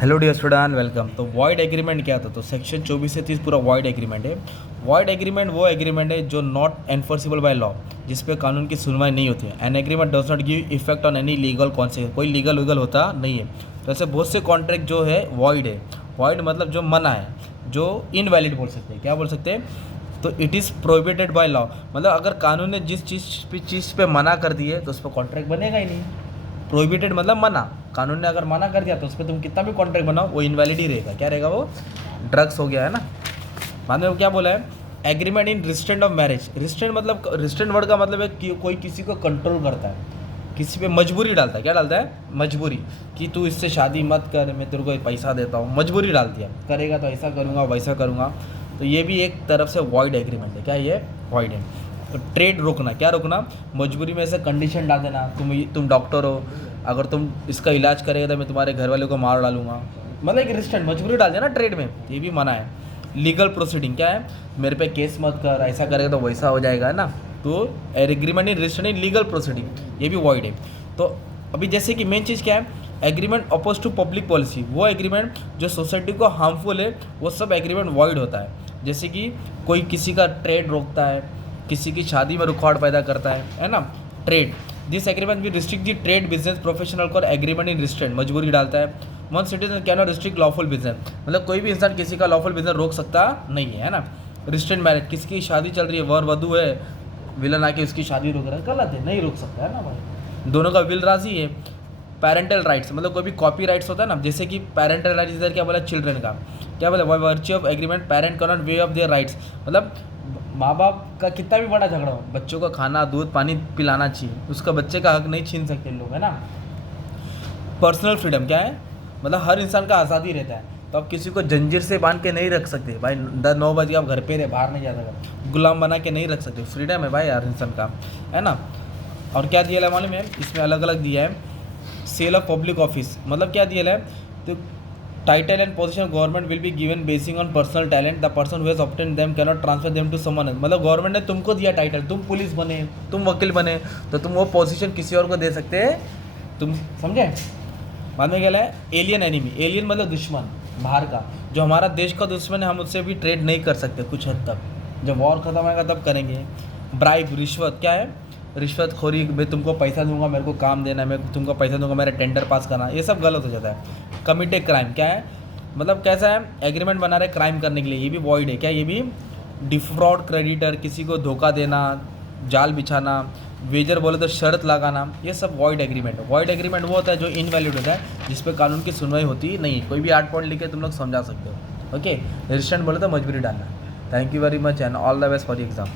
Hello dear student, welcome. तो void agreement क्या था? तो सेक्शन 24 से 30 पूरा वॉइड एग्रीमेंट है। वॉइड एग्रीमेंट वो एग्रीमेंट है जो नॉट एनफोर्सिबल बाय लॉ, जिस पे कानून की सुनवाई नहीं होती है। An agreement does not give effect on any legal consequence, कोई लीगल वीगल होता नहीं है। तो ऐसे बहुत से कॉन्ट्रैक्ट जो है वॉइड है। वॉइड मतलब जो मना है, जो इनवैलिड बोल सकते हैं। क्या बोल सकते हैं? तो it is prohibited by law, मतलब अगर कानून ने जिस चीज़ पे मना कर दी है तो उस पर कॉन्ट्रैक्ट बनेगा ही नहीं। प्रोहिबिटेड मतलब मना, कानून ने अगर मना कर दिया तो उस पर तुम कितना भी कॉन्ट्रैक्ट बनाओ वो इनवैलिड ही रहेगा। क्या रहेगा? वो ड्रग्स हो गया है ना। बाद में वो क्या बोला है? Agreement in restraint of marriage. Restraint मतलब, रिस्ट्रेंट वर्ड का मतलब है कि कोई किसी को कंट्रोल करता है, किसी पे मजबूरी डालता है। क्या डालता है? मजबूरी, कि तू इससे शादी मत कर, मैं तेरे को पैसा देता हूँ। मजबूरी डाल दिया, करेगा तो ऐसा करूँगा वैसा करूँगा। तो ये भी एक तरफ से वॉइड एग्रीमेंट है। क्या ये वॉइड है? तो ट्रेड रोकना, क्या रोकना? मजबूरी में ऐसे कंडीशन डाल देना, तुम डॉक्टर हो, अगर तुम इसका इलाज करेगा तो मैं तुम्हारे घर वाले को मार डालूंगा। मतलब एक रिस्ट्रेंट, मजबूरी डाल देना ट्रेड में, ये भी मना है। लीगल प्रोसीडिंग क्या है? मेरे पे केस मत कर, ऐसा करेगा तो वैसा हो जाएगा, है ना। तो agreement in restraint in legal proceeding, ये भी वॉइड है। तो अभी जैसे कि मेन चीज़ क्या है? Agreement oppose to public policy, वो एग्रीमेंट जो सोसाइटी को हार्मफुल है वो सब एग्रीमेंट वॉइड होता है। जैसे कि कोई किसी का ट्रेड रोकता है, किसी की शादी में रुकावट पैदा करता है ना। ट्रेड, दिस एग्रीमेंट भी रिस्ट्रिक्ट दी ट्रेड बिजनेस प्रोफेशनल को एग्रीमेंट इन रिस्ट्रेंट, मजबूरी डालता है। One citizen can not restrict lawful business, मतलब कोई भी इंसान किसी का लॉफुल बिजनेस रोक सकता नहीं है ना। रिस्ट्रेंट मैरिज, किसी की शादी चल रही है, वर वधू है, विलन आके उसकी शादी रोक रहा है, गलत है, नहीं रोक सकता है ना भाई, दोनों का विल राजी है। पेरेंटल राइट्स, मतलब कोई भी कॉपी राइट्स होता है ना, जैसे कि पेरेंटल राइट्स इधर क्या बोला? चिल्ड्रन का। क्या बोला? Virtue of agreement parent can not way of their rights, मतलब माँ बाप का कितना भी बड़ा झगड़ा हो, बच्चों को खाना दूध पानी पिलाना चाहिए, उसका बच्चे का हक नहीं छीन सकते लोग, है ना। पर्सनल फ्रीडम क्या है? मतलब हर इंसान का आज़ादी रहता है, तो आप किसी को जंजीर से बांध के नहीं रख सकते भाई। 9 बजे आप घर पे रहे, बाहर नहीं जा सकते, गुलाम बना के नहीं रख सकते। फ्रीडम है भाई हर इंसान का, है ना। और क्या दिया है मालूम है? इसमें अलग अलग दिया है। सेल ऑफ पब्लिक ऑफिस, मतलब क्या दिया है? तो title and position of government will be given basing on personal talent, the person who has obtain them can not transfer them to someone else, मतलब गवर्नमेंट ने तुमको दिया टाइटल, तुम पुलिस बने, तुम वकील बने, तो तुम वो पोजीशन किसी और को दे सकते हैं, तुम समझे। बाद में क्या है? एलियन एनिमी, एलियन मतलब दुश्मन बाहर का, जो हमारा देश का दुश्मन है, हम उससे भी ट्रेड नहीं कर सकते कुछ हद तक, जब वॉर खत्म होगा तब करेंगे। ब्राइब, रिश्वत क्या है? रिश्वत खोरी, मैं तुमको पैसा दूंगा, मेरे को काम देना है, मैं तुमको पैसा दूंगा, मेरा टेंडर पास करना, ये सब गलत हो जाता है। कमिट ए क्राइम क्या है? मतलब कैसा है? एग्रीमेंट बना रहे क्राइम करने के लिए, ये भी वॉइड है। क्या? ये भी डिफ्रॉड क्रेडिटर, किसी को धोखा देना, जाल बिछाना, वेजर बोले तो शर्त लगाना, ये सब वॉइड एग्रीमेंट है। वॉइड एग्रीमेंट वो होता है जो इनवैलिड होता है, जिस पे कानून की सुनवाई होती नहीं। कोई भी 8 पॉइंट लिखे तुम लोग समझा सकते हो। ओके, रेजिस्टेंट बोले तो मजबूरी डालना। Thank you very much and all the best for the exam.